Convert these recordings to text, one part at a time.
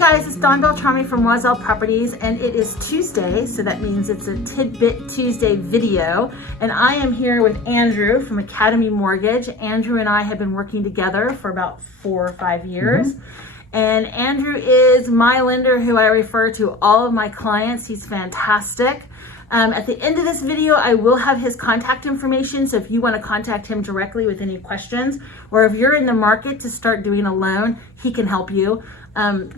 guys, it's Dawn Beltrami from Wazell Properties, and it is Tuesday, so that means it's a Tidbit Tuesday video. And I am here with Andrew from Academy Mortgage. Andrew and I have been working together for about 4 or 5 years. And Andrew is my lender who I refer to all of my clients. He's fantastic. At the end of this video, I will have his contact information. So if you want to contact him directly with any questions, or if you're in the market to start doing a loan, he can help you.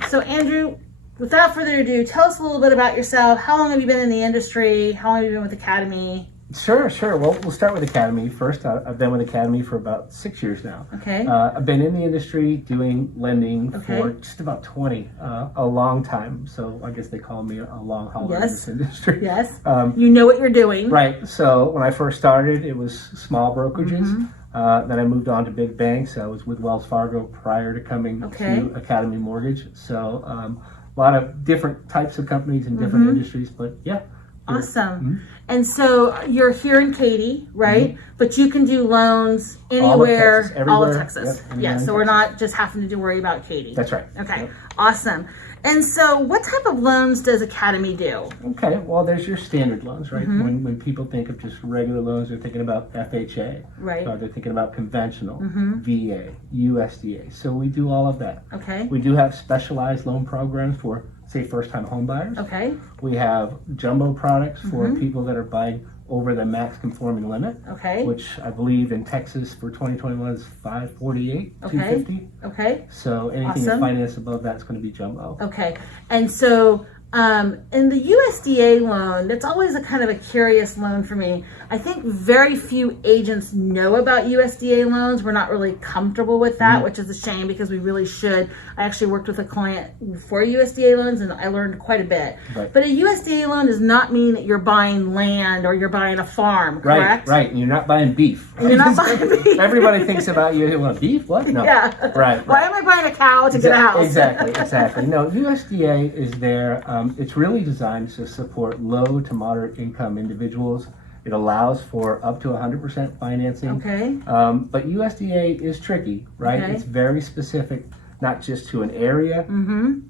So Andrew, without further ado, tell us a little bit about yourself. How long have you been in the industry? How long have you been with Academy? Sure. Well, we'll start with Academy first. I've been with Academy for about 6 years now. Okay. I've been in the industry doing lending for just about 20, a long time. So I guess they call me a long hauler in this industry. Yes. You know what you're doing. Right. So when I first started, it was small brokerages. Then I moved on to big banks. I was with Wells Fargo prior to coming to Academy Mortgage. So a lot of different types of companies in different industries, but yeah. Awesome. And so you're here in Katy, right? But you can do loans anywhere, all of Texas. Yeah, so we're not just having to worry about Katy. That's right. Okay, awesome. And so what type of loans does Academy do? Okay, well, there's your standard loans, right? When people think of just regular loans, they're thinking about FHA. Right. They're thinking about conventional, VA, USDA. So we do all of that. Okay. We do have specialized loan programs for, say, first-time home buyers. Okay. We have jumbo products for people that are buying over the max conforming limit. Okay. Which I believe in Texas for 2021 is 548, 250. Okay. So anything you finance above that's going to be jumbo. Okay. And so in the USDA loan, that's always a kind of a curious loan for me. I think very few agents know about USDA loans. We're not really comfortable with that, which is a shame because we really should. I actually worked with a client for USDA loans and I learned quite a bit. Right. But a USDA loan does not mean that you're buying land or you're buying a farm, correct? Right. And you're not buying beef. You're not buying beef. Everybody thinks about you want beef? What? No. Yeah. Right. Why am I buying a cow to get a house? Exactly. No, USDA is there. It's really designed to support low to moderate income individuals. It allows for up to 100% financing. Okay. But USDA is tricky, right? Okay. It's very specific, not just to an area,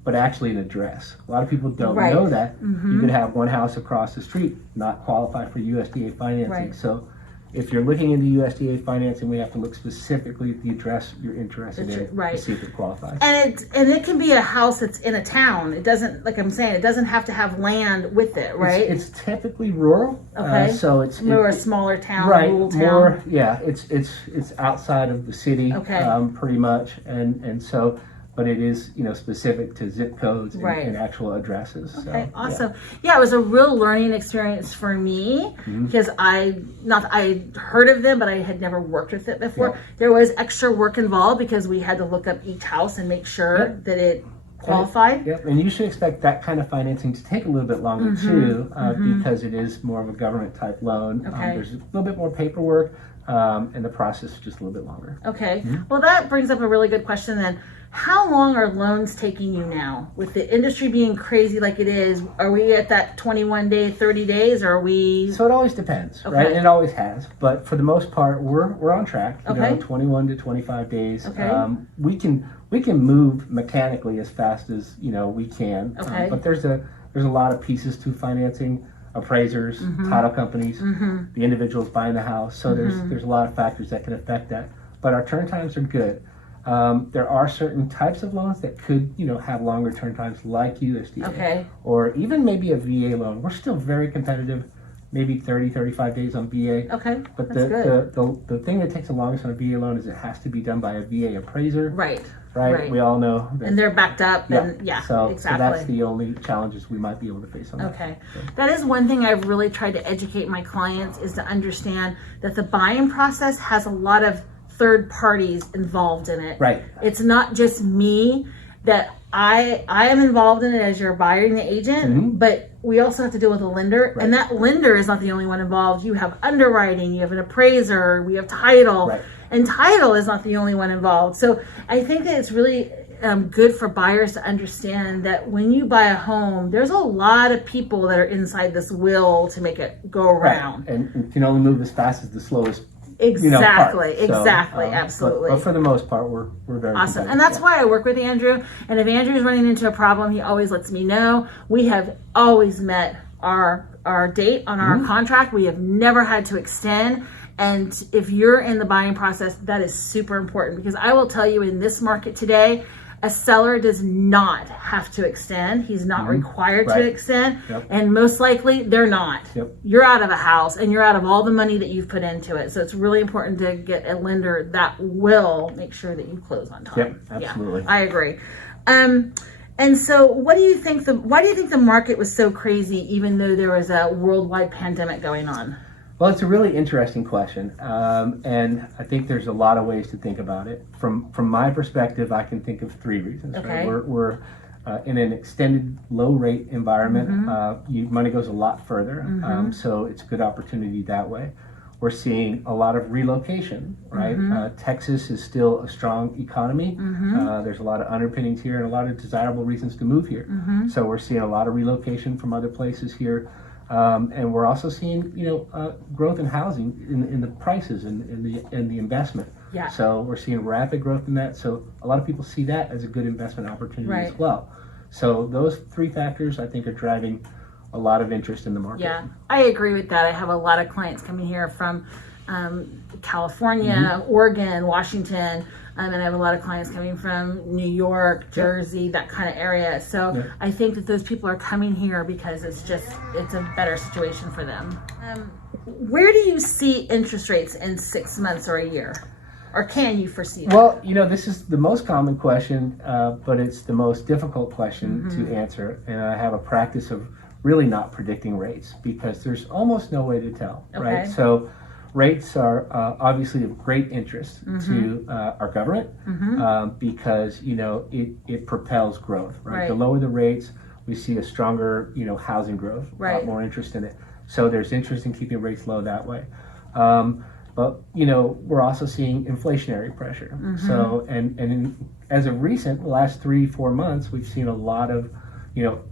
but actually an address. A lot of people don't know that. You could have one house across the street not qualify for USDA financing. Right. So if you're looking into USDA financing, we have to look specifically at the address you're interested in to see if it qualifies. And it can be a house that's in a town. It doesn't, like I'm saying, it doesn't have to have land with it, right? It's typically rural. Okay. So it's more a smaller town, rural town. More, yeah. It's outside of the city, pretty much, and so. But it is, specific to zip codes and actual addresses. Okay, so, awesome. Yeah, it was a real learning experience for me because I heard of them, but I had never worked with it before. Yeah. There was extra work involved because we had to look up each house and make sure that it qualified. Yep, and you should expect that kind of financing to take a little bit longer too, because it is more of a government type loan. Okay. There's a little bit more paperwork, and the process is just a little bit longer. Okay, well that brings up a really good question then. How long are loans taking you now? With the industry being crazy like it is, are we at that 21 day, 30 days, or are we? So it always depends, right? And it always has, but for the most part, we're on track. 21 to 25 days. Okay. We can move mechanically as fast as we can. Okay. But there's a lot of pieces to financing. Appraisers, title companies, the individuals buying the house. So there's a lot of factors that can affect that. But our turn times are good. There are certain types of loans that could, have longer turn times, like USDA, or even maybe a VA loan. We're still very competitive, maybe 30, 35 days on VA. Okay, but that's good. The thing that takes the longest on a VA loan is it has to be done by a VA appraiser. Right. We all know that. And they're backed up. So exactly. So that's the only challenges we might be able to face on that. Okay. So. That is one thing I've really tried to educate my clients is to understand that the buying process has a lot of third parties involved in it. Right. It's not just me that I am involved in it as your buyer and the agent, but we also have to deal with a lender, and that lender is not the only one involved. You have underwriting, you have an appraiser, we have title, and title is not the only one involved. So I think that it's really good for buyers to understand that when you buy a home, there's a lot of people that are inside this wheel to make it go around. And you can only move as fast as the slowest Exactly, part. So, exactly, absolutely. But for the most part, we're very awesome. And that's why I work with Andrew. And if Andrew's running into a problem, he always lets me know. We have always met our date on our contract. We have never had to extend. And if you're in the buying process, that is super important, because I will tell you, in this market today, a seller does not have to extend. He's not required to extend. Yep. And most likely they're not. Yep. You're out of a house and you're out of all the money that you've put into it. So it's really important to get a lender that will make sure that you close on time. Yep, absolutely. Yeah, I agree. And so why do you think the market was so crazy, even though there was a worldwide pandemic going on? Well, it's a really interesting question, and I think there's a lot of ways to think about it. From my perspective, I can think of three reasons. Okay. Right? We're in an extended low rate environment. Money goes a lot further, so it's a good opportunity that way. We're seeing a lot of relocation, right? Texas is still a strong economy. There's a lot of underpinnings here and a lot of desirable reasons to move here. So we're seeing a lot of relocation from other places here. And we're also seeing, growth in housing in the prices and in the investment. Yeah. So we're seeing rapid growth in that. So a lot of people see that as a good investment opportunity as well. So those three factors, I think, are driving a lot of interest in the market. Yeah, I agree with that. I have a lot of clients coming here from California, Oregon, Washington. And I have a lot of clients coming from New York, Jersey, that kind of area. So I think that those people are coming here because it's a better situation for them. Where do you see interest rates in 6 months or a year? Or can you foresee that? Well, this is the most common question, but it's the most difficult question to answer. And I have a practice of really not predicting rates because there's almost no way to tell, right? So rates are obviously of great interest to our government because it propels growth, right? The lower the rates, we see a stronger housing growth, a lot more interest in it. So there's interest in keeping rates low that way. But we're also seeing inflationary pressure. So as of recent, the last 3-4 months, we've seen a lot of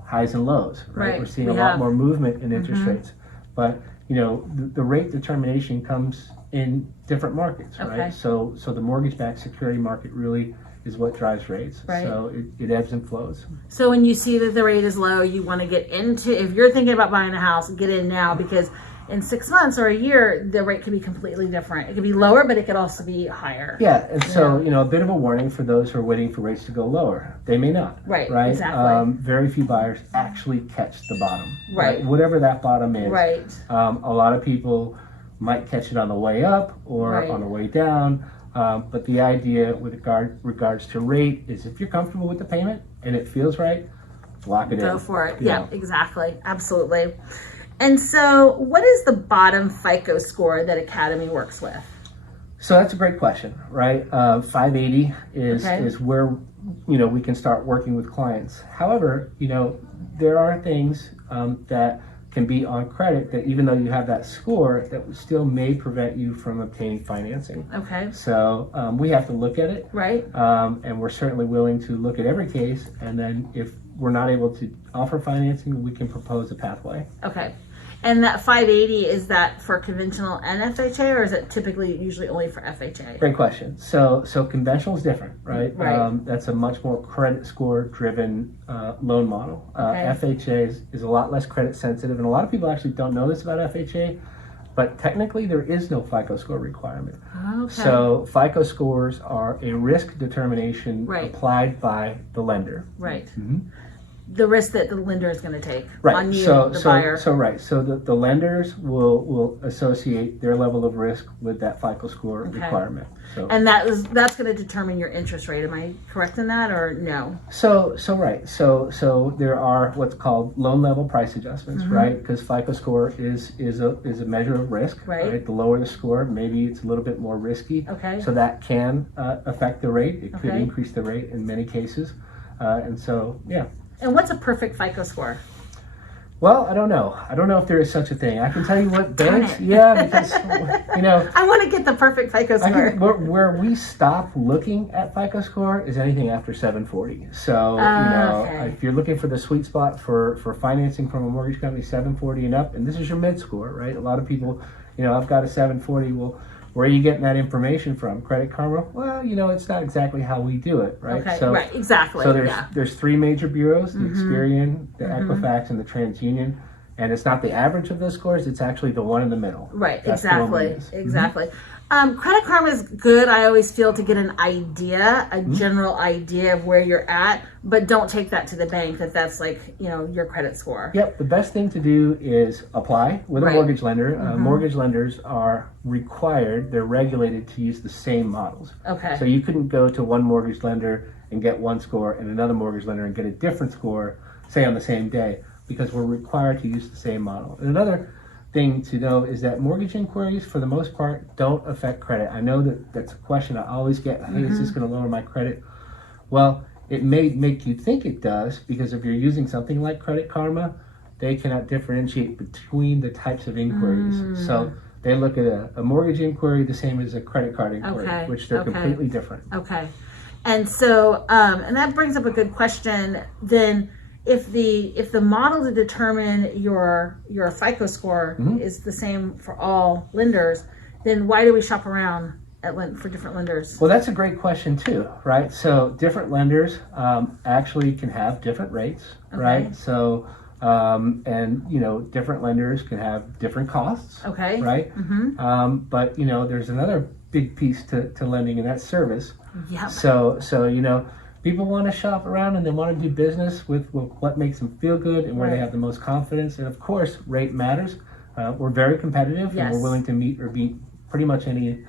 highs and lows, right? We're seeing a lot more movement in interest rates, but the rate determination comes in different markets, right? So the mortgage-backed security market really is what drives rates. So it ebbs and flows. So when you see that the rate is low, you want to get into, if you're thinking about buying a house, get in now, because in 6 months or a year, the rate could be completely different. It could be lower, but it could also be higher. Yeah, and so, a bit of a warning for those who are waiting for rates to go lower. They may not. Right, right? exactly. Very few buyers actually catch the bottom. Right. Whatever that bottom is. Right. A lot of people might catch it on the way up or on the way down. But the idea with regards to rate is if you're comfortable with the payment and it feels right, lock it in. Go for it. Yeah, exactly. Absolutely. And so what is the bottom FICO score that Academy works with? So that's a great question, right? 580 is where, we can start working with clients. However, there are things that can be on credit that even though you have that score, that still may prevent you from obtaining financing. Okay. So we have to look at it. Right. And we're certainly willing to look at every case. And then if we're not able to offer financing, we can propose a pathway. Okay. And that 580, is that for conventional and FHA, or is it typically usually only for FHA? Great question. So conventional is different, right? Right. That's a much more credit score driven loan model. FHA is a lot less credit sensitive, and a lot of people actually don't know this about FHA, but technically there is no FICO score requirement. Okay. So FICO scores are a risk determination applied by the lender. Right. The risk that the lender is going to take on you, the buyer. So the lenders will associate their level of risk with that FICO score requirement. So and that's going to determine your interest rate. Am I correct in that, or no? So there are what's called loan level price adjustments, right? Because FICO score is a measure of risk, right? The lower the score, maybe it's a little bit more risky. Okay. So that can affect the rate. It could increase the rate in many cases, and so yeah. And what's a perfect FICO score? Well, I don't know. I don't know if there is such a thing. I can tell you what banks, because, I want to get the perfect FICO score. Where we stop looking at FICO score is anything after 740. So, if you're looking for the sweet spot for financing from a mortgage company, 740 and up, and this is your mid score, right? A lot of people, I've got a 740. Well, Where are you getting that information from? Credit Karma? Well, it's not exactly how we do it, right? Okay, So, right, exactly. So there's three major bureaus, the Experian, the Equifax, and the TransUnion. And it's not the average of those scores, it's actually the one in the middle. Right, That's the one we exactly, use. exactly. Credit Karma is good, I always feel, to get an idea, a general idea of where you're at, but don't take that to the bank that's like, your credit score. Yep, the best thing to do is apply with a Right. mortgage lender. Mortgage lenders are required, they're regulated to use the same models. Okay. So you couldn't go to one mortgage lender and get one score and another mortgage lender and get a different score, say on the same day, because we're required to use the same model. And another thing to know is that mortgage inquiries, for the most part, don't affect credit. I know that's a question I always get. Hey, is this going to lower my credit? Well, it may make you think it does, because if you're using something like Credit Karma, they cannot differentiate between the types of inquiries. So they look at a mortgage inquiry the same as a credit card inquiry, which they're completely different. Okay. And so, and that brings up a good question. Then, if the model to determine your FICO score is the same for all lenders, then why do we shop around for different lenders? Well, that's a great question too, right? So different lenders actually can have different rates, right? So and different lenders can have different costs, right? But there's another big piece to lending, and that's service. Yep. So people want to shop around and they want to do business with what makes them feel good and where they have the most confidence. And of course, rate matters. We're very competitive, and we're willing to meet or beat pretty much any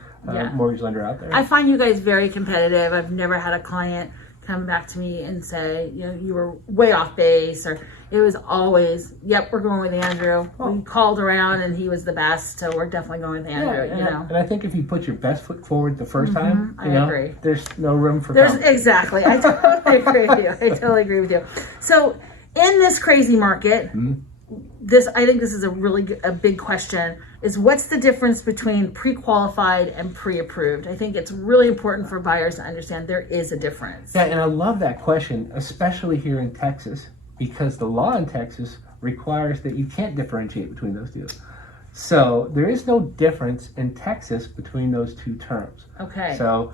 mortgage lender out there. I find you guys very competitive. I've never had a client come back to me and say, you were way off base, or it was always, yep, we're going with Andrew. We called around and he was the best, so we're definitely going with Andrew. And I think if you put your best foot forward the first time, I agree. There's no room for exactly. I totally agree with you. I totally agree with you. So in this crazy market, I think this is a big question, is what's the difference between pre-qualified and pre-approved? I think it's really important for buyers to understand there is a difference. Yeah, and I love that question, especially here in Texas, because the law in Texas requires that you can't differentiate between those two. So there is no difference in Texas between those two terms. Okay. So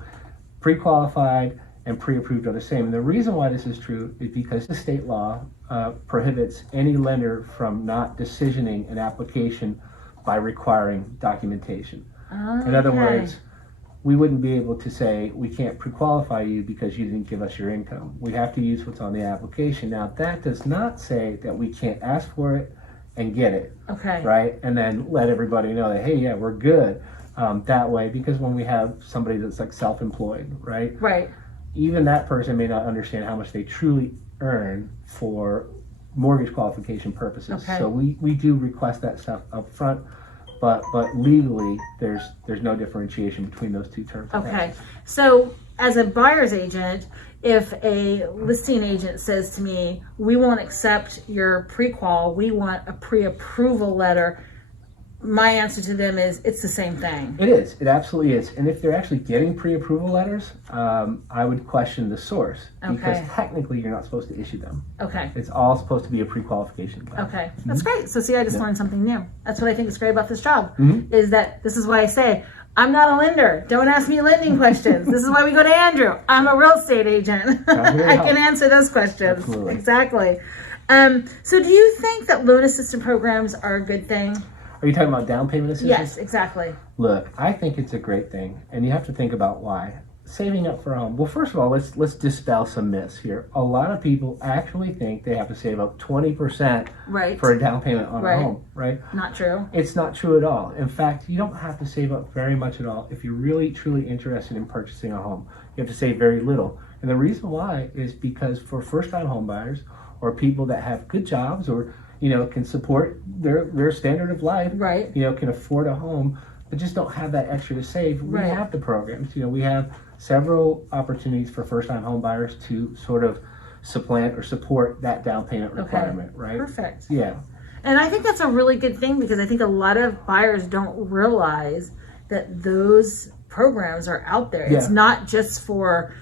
pre-qualified and pre-approved are the same. And the reason why this is true is because the state law prohibits any lender from not decisioning an application by requiring documentation. In other words, we wouldn't be able to say we can't pre-qualify you because you didn't give us your income. We have to use what's on the application. Now, that does not say that we can't ask for it and get it, right? And then let everybody know that, hey, yeah, we're good that way, because when we have somebody that's like self-employed, right? Right. Even that person may not understand how much they truly earn for mortgage qualification purposes. So we do request that stuff up front, but legally there's no differentiation between those two terms. Okay. So as a buyer's agent, if a listing agent says to me, we won't accept your pre-qual, we want a pre-approval letter, my answer to them is it's the same thing. It is. It absolutely is. And if they're actually getting pre-approval letters, I would question the source, because technically you're not supposed to issue them. Okay. It's all supposed to be a pre-qualification plan. Okay. That's great. So see, I just learned something new. That's what I think is great about this job, is that this is why I say, I'm not a lender. Don't ask me lending questions. This is why we go to Andrew. I'm a real estate agent. I can answer those questions. Absolutely. Exactly. So do you think that loan assistance programs are a good thing? Are you talking about down payment assistance? Yes, exactly. Look, I think it's a great thing, and you have to think about why. Saving up for a home. Well, first of all, let's dispel some myths here. A lot of people actually think they have to save up 20% for a down payment on a home, right? Not true. It's not true at all. In fact, you don't have to save up very much at all if you're really, truly interested in purchasing a home. You have to save very little. And the reason why is because for first-time home buyers, or people that have good jobs, or can support their standard of life, can afford a home, but just don't have that extra to save. We have the programs. We have several opportunities for first-time home buyers to sort of supplant or support that down payment requirement, right? Perfect. Yeah. And I think that's a really good thing, because I think a lot of buyers don't realize that those programs are out there. It's not just for,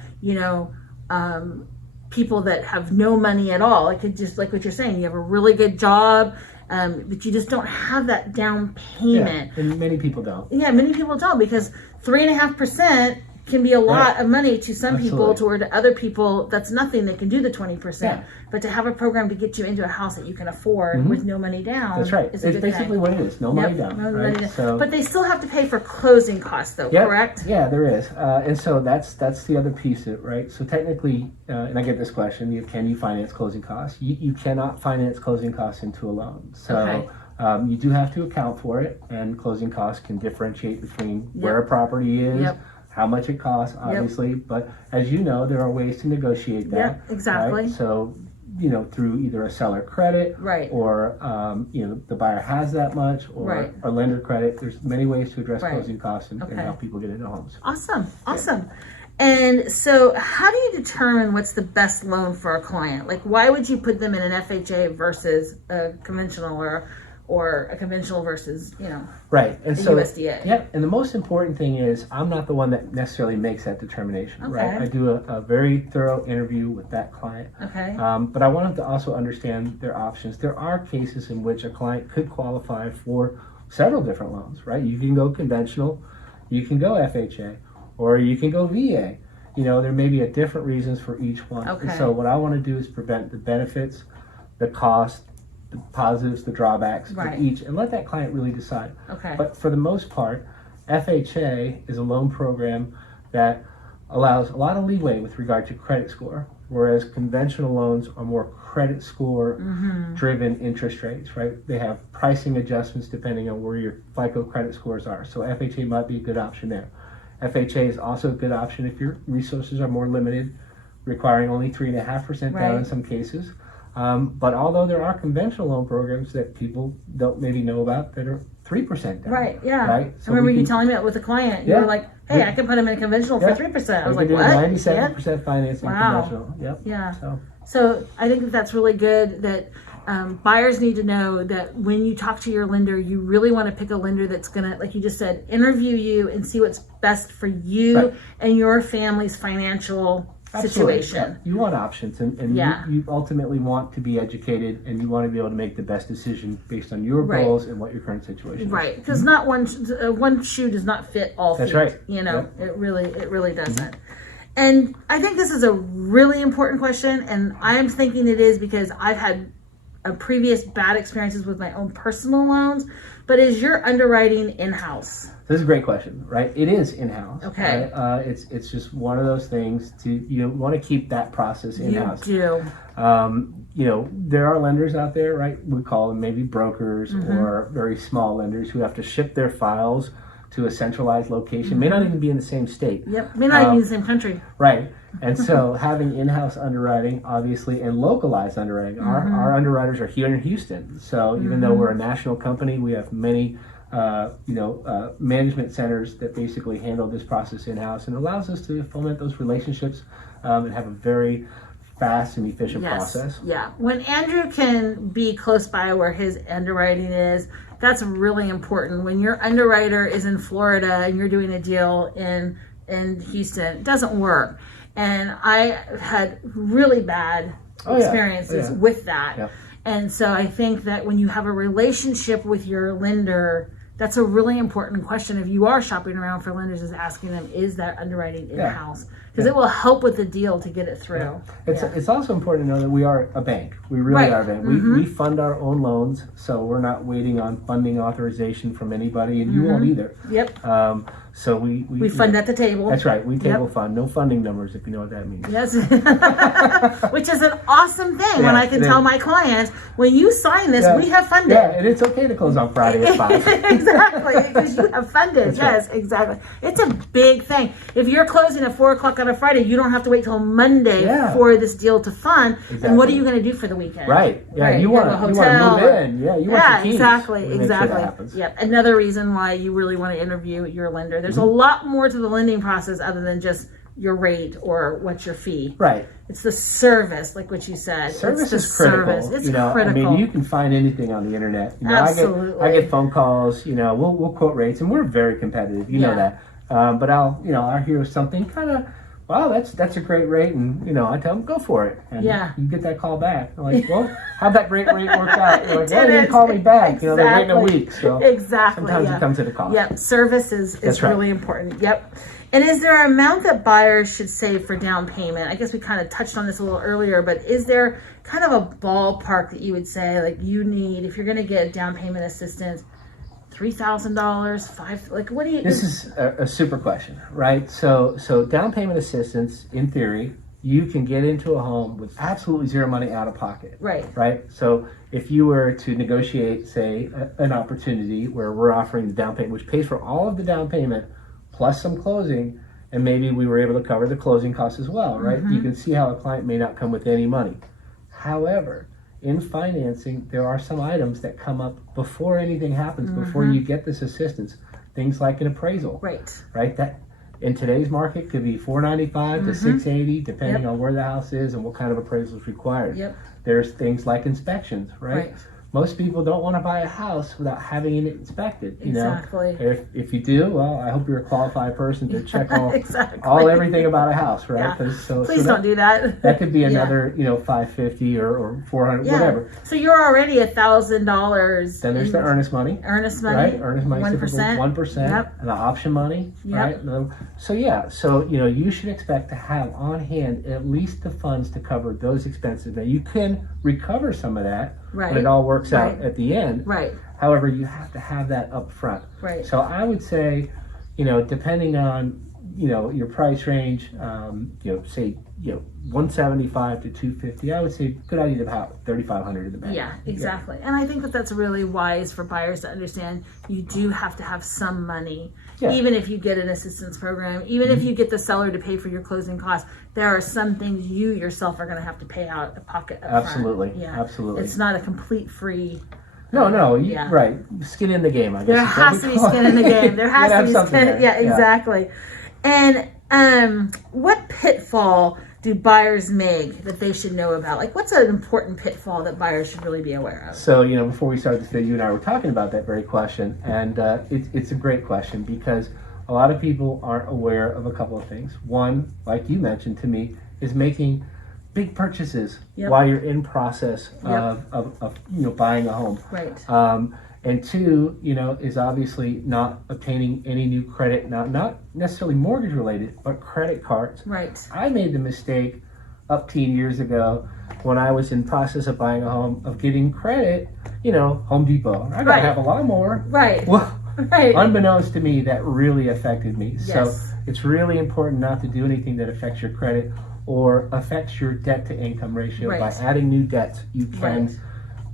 people that have no money at all. It could just, like what you're saying, you have a really good job, but you just don't have that down payment. Yeah, and many people don't. Yeah, many people don't, because 3.5% can be a lot of money to some people, or to other people that's nothing. They can do the 20%. Yeah. But to have a program to get you into a house that you can afford with no money down, that's right. is It's a good basically thing. what it is. No money down. No right? money down. So, but they still have to pay for closing costs, though. Correct? Yeah, there is. And so that's the other piece of it, right? So technically, and I get this question: can you finance closing costs? You cannot finance closing costs into a loan. So. You do have to account for it, and closing costs can differentiate between where a property is, how much it costs, obviously. But as you know, there are ways to negotiate that. Yep, exactly. Right? So, through either a seller credit, or the buyer has that much, or a lender credit. There's many ways to address closing costs and help people get into homes. Awesome. And so, how do you determine what's the best loan for a client? Like, why would you put them in an FHA versus a conventional, or a conventional versus, right, and so USDA? Yep, and the most important thing is I'm not the one that necessarily makes that determination, right? I do a very thorough interview with that client. But I want them to also understand their options. There are cases in which a client could qualify for several different loans, right? You can go conventional, you can go FHA, or you can go VA. There may be different reasons for each one. And so what I want to do is prevent the benefits, the cost, the positives, the drawbacks of each, and let that client really decide. But for the most part, FHA is a loan program that allows a lot of leeway with regard to credit score, whereas conventional loans are more credit score driven interest rates, right? They have pricing adjustments depending on where your FICO credit scores are. So FHA might be a good option there. FHA is also a good option if your resources are more limited, requiring only 3.5% down in some cases. But although there are conventional loan programs that people don't maybe know about that are 3% down. Right, yeah. Right? So I remember you telling me that with a client. You were like, hey, I can put them in a conventional for 3%. I was like, what? 97% financing conventional. Yep. Yeah. So I think that's really good that buyers need to know that when you talk to your lender, you really want to pick a lender that's going to, like you just said, interview you and see what's best for you and your family's financial situation. You want options, and you ultimately want to be educated, and you want to be able to make the best decision based on your goals and what your current situation is. Right, because not one shoe does not fit all feet. That's right. It really doesn't. And I think this is a really important question, and I'm thinking it is because I've had previous bad experiences with my own personal loans. But is your underwriting in-house? This is a great question, right? It is in-house. Okay. Right? It's just one of those things you want to keep that process in-house. You do. There are lenders out there, right? We call them maybe brokers or very small lenders who have to ship their files to a centralized location. May not even be in the same state. Yep. May not even be in the same country. Right. And so having in-house underwriting, obviously, and localized underwriting. Our underwriters are here in Houston. So even though we're a national company, we have many management centers that basically handle this process in-house, and allows us to foment those relationships and have a very fast and efficient process. Yeah. When Andrew can be close by where his underwriting is, that's really important. When your underwriter is in Florida and you're doing a deal in Houston, it doesn't work. And I had really bad experiences with that. Yeah. And so I think that when you have a relationship with your lender, that's a really important question. If you are shopping around for lenders, is asking them, is that underwriting in-house? Because it will help with the deal to get it through. It's also important to know that we are a bank. We really are a bank. We fund our own loans, so we're not waiting on funding authorization from anybody, and you won't either. Yep. So we fund at the table. That's right. We table fund. No funding numbers, if you know what that means. Yes. Which is an awesome thing when I can tell my clients, when you sign this, we have funded. Yeah, and it's okay to close on Friday at 5. Exactly, because you have funded. That's right. Exactly. It's a big thing. If you're closing at 4 o'clock on a Friday, you don't have to wait till Monday for this deal to fund. Exactly. And what are you going to do for the weekend? Right. Yeah. Right. You want to move in. Yeah. You want the keys. Exactly. Sure yep. Another reason why you really want to interview your lender. There's a lot more to the lending process other than just your rate or what's your fee. Right. It's the service, like what you said. Service is critical. It's critical. I mean, you can find anything on the internet. Absolutely. I get phone calls. We'll quote rates, and we're very competitive. You know that. But I'll hear something kind of well, that's a great rate, and I tell them go for it, and Yeah. you get that call back. I'm like, well, how'd that great rate work out? They're like, well, they Didn't. didn't call me back. Exactly. They're waiting a week, so exactly. sometimes it comes at a cost. Yep, service is That's right. really important. Yep. And is there an amount that buyers should save for down payment? I guess we kind of touched on this a little earlier, but is there kind of a ballpark that you would say, like, you need, if you're going to get down payment assistance, $3,000, $5,000, like, what do you? This is a super question, right? So down payment assistance, in theory, you can get into a home with absolutely zero money out of pocket. Right. So if you were to negotiate, say, an opportunity where we're offering the down payment, which pays for all of the down payment plus some closing, and maybe we were able to cover the closing costs as well, right? You can see how a client may not come with any money. However, in financing, there are some items that come up before anything happens, before you get this assistance. Things like an appraisal, right? That in today's market could be $495 to $680, depending on where the house is and what kind of appraisal is required. There's things like inspections, right? Most people don't want to buy a house without having it inspected. Exactly. If you do, well, I hope you're a qualified person to check Exactly. everything about a house, right? Yeah. Please don't do that. That could be another, $550 or $400, whatever. So you're already $1,000. Then there's the earnest money. Earnest money. Right? Earnest money. 1%. 1%. And the option money. Right? So you should expect to have on hand at least the funds to cover those expenses. Now you can recover some of that when it all works out at the end. However, you have to have that up front. So I would say, depending on, your price range, say, 175 to 250, I would say good idea to have 3,500 in the bank. Yeah, exactly. And I think that that's really wise for buyers to understand. You do have to have some money, even if you get an assistance program, even if you get the seller to pay for your closing costs. There are some things you yourself are going to have to pay out of pocket up Absolutely. front. Absolutely. It's not a complete free. No, right. Skin in the game, I guess. There has to be skin in the game. There has to be skin. Yeah, exactly. And what pitfall do buyers make that they should know about? Like, what's an important pitfall that buyers should really be aware of? So, before we started this video, you and I were talking about that very question, and it's a great question because a lot of people aren't aware of a couple of things. One, like you mentioned to me, is making big purchases while you're in process of buying a home. And two, is obviously not obtaining any new credit, not necessarily mortgage related, but credit cards. I made the mistake up 10 years ago when I was in process of buying a home of getting credit, Home Depot. I gotta have a lot more. Well, unbeknownst to me, that really affected me. So it's really important not to do anything that affects your credit or affects your debt to income ratio. By adding new debts, you can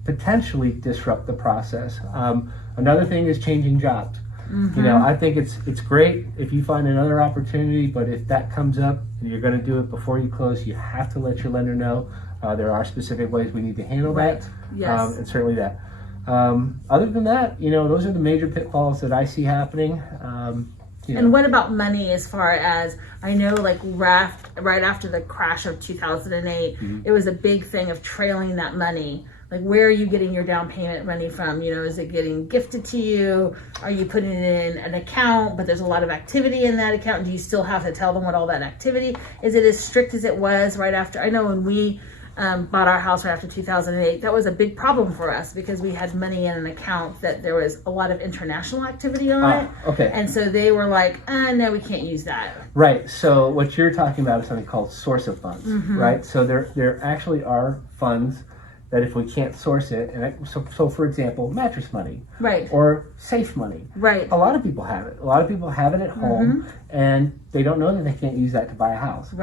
potentially disrupt the process. Another thing is changing jobs. I think it's great if you find another opportunity, but if that comes up and you're going to do it before you close, you have to let your lender know. There are specific ways we need to handle that, and certainly that. Other than that, those are the major pitfalls that I see happening. And what about money as far as, I know like right after the crash of 2008, it was a big thing of trailing that money. Like, where are you getting your down payment money from? Is it getting gifted to you? Are you putting it in an account, but there's a lot of activity in that account? Do you still have to tell them what all that activity? Is it as strict as it was right after? I know when we bought our house right after 2008, that was a big problem for us because we had money in an account that there was a lot of international activity on it. And so they were like, no, we can't use that. Right. So what you're talking about is something called source of funds, right? So there actually are funds that if we can't source it, and so for example, mattress money, or safe money, a lot of people have it. A lot of people have it at home, and they don't know that they can't use that to buy a house.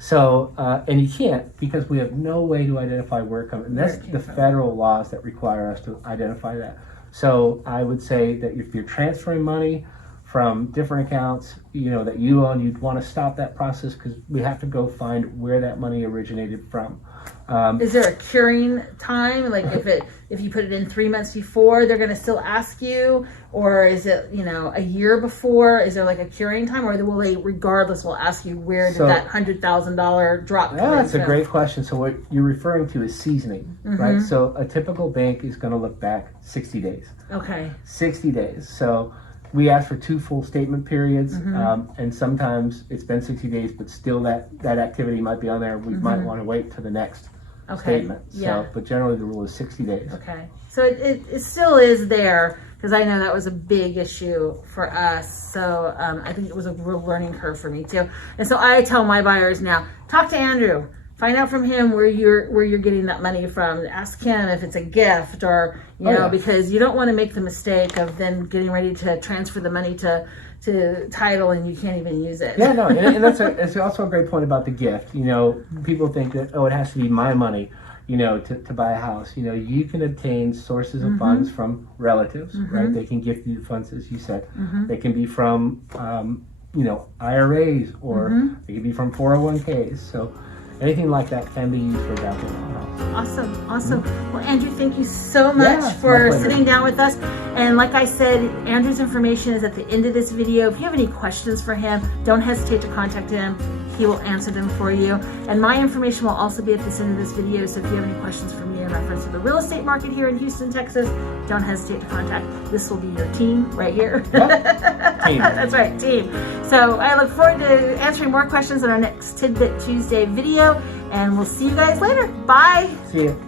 So, and you can't because we have no way to identify where it comes. And that's the federal laws that require us to identify that. So I would say that if you're transferring money from different accounts, that you own, you'd want to stop that process because we have to go find where that money originated from. Is there a curing time? Like if you put it in 3 months before, they're going to still ask you, or is it a year before? Is there like a curing time, or will they regardless will ask you where did that $100,000 drop come That's a great question. So what you're referring to is seasoning, right? So a typical bank is going to look back 60 days. 60 days. So we ask for 2 full statement periods, and sometimes it's been 60 days, but still that activity might be on there. We might want to wait to the next statement. So, but generally the rule is 60 days. Okay. So it still is there, because I know that was a big issue for us. So I think it was a real learning curve for me too. And so I tell my buyers now, talk to Andrew. Find out from him where you're getting that money from. Ask him if it's a gift, or you know, because you don't want to make the mistake of then getting ready to transfer the money to title and you can't even use it. Yeah, no, and it's also a great point about the gift. You know, people think that, oh, it has to be my money, you know, to buy a house. You know, you can obtain sources of funds from relatives, right? They can gift you funds, as you said. They can be from, you know, IRAs, or they can be from 401ks. So anything like that can be used for a down payment on a house. Awesome. Well, Andrew, thank you so much for sitting down with us. And like I said, Andrew's information is at the end of this video. If you have any questions for him, don't hesitate to contact him. He will answer them for you. And my information will also be at this end of this video. So if you have any questions for me in reference to the real estate market here in Houston, Texas, don't hesitate to contact. This will be your team right here. Team. That's right, team. So I look forward to answering more questions in our next Tidbit Tuesday video. And we'll see you guys later. Bye. See you.